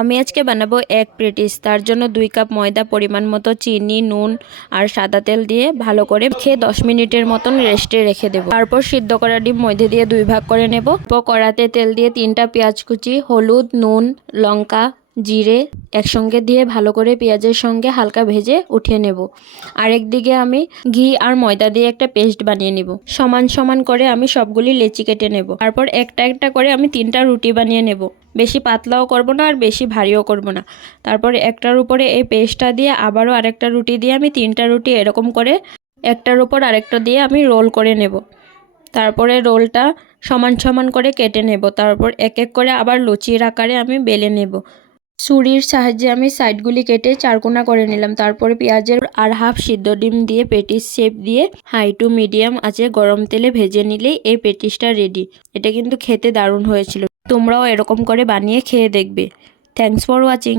আমি আজকে বানাবো এক প্লেটিস তার জন্য দুই কাপ ময়দা, পরিমাণ মতো চিনি, নুন আর সাদা তেল দিয়ে ভালো করে খেয়ে দশ মিনিটের মতন রেস্টে রেখে দেবো। তারপর সিদ্ধ করা ডিম ময়দা দিয়ে দুই ভাগ করে নেব। কড়াতে তেল দিয়ে তিনটা পেঁয়াজ কুচি, হলুদ, নুন, লঙ্কা জিরে একসঙ্গে দিয়ে ভালো করে পেঁয়াজের সঙ্গে হালকা ভেজে উঠিয়ে নেব। আরেক দিকে আমি ঘি আর ময়দা দিয়ে একটা পেস্ট বানিয়ে নিব। সমান সমান করে আমি সবগুলি লেচি কেটে নেব। তারপর একটা একটা করে আমি তিনটা রুটি বানিয়ে নেব। বেশি পাতলাও করব না আর বেশি ভারীও করব না। তারপর একটার উপরে এই পেস্টটা দিয়ে আবারও আরেকটা রুটি দিয়ে আমি তিনটা রুটি এরকম করে একটার উপর আরেকটা দিয়ে আমি রোল করে নেব। তারপরে রোলটা সমান সমান করে কেটে নেব। তারপর এক এক করে আবার লুচির আকারে আমি বেলে নেব। ছুরির সাহায্যে আমি সাইডগুলি কেটে চারকোনা করে নিলাম। তারপরে পেঁয়াজের আর হাফ সিদ্ধ ডিম দিয়ে পেটিস শেপ দিয়ে হাই টু মিডিয়াম আছে গরম তেলে ভেজে নিলেই এই পেটিসটা রেডি এটা কিন্তু খেতে দারুণ হয়েছিল। তোমরাও এরকম করে বানিয়ে খেয়ে দেখবে। Thanks for watching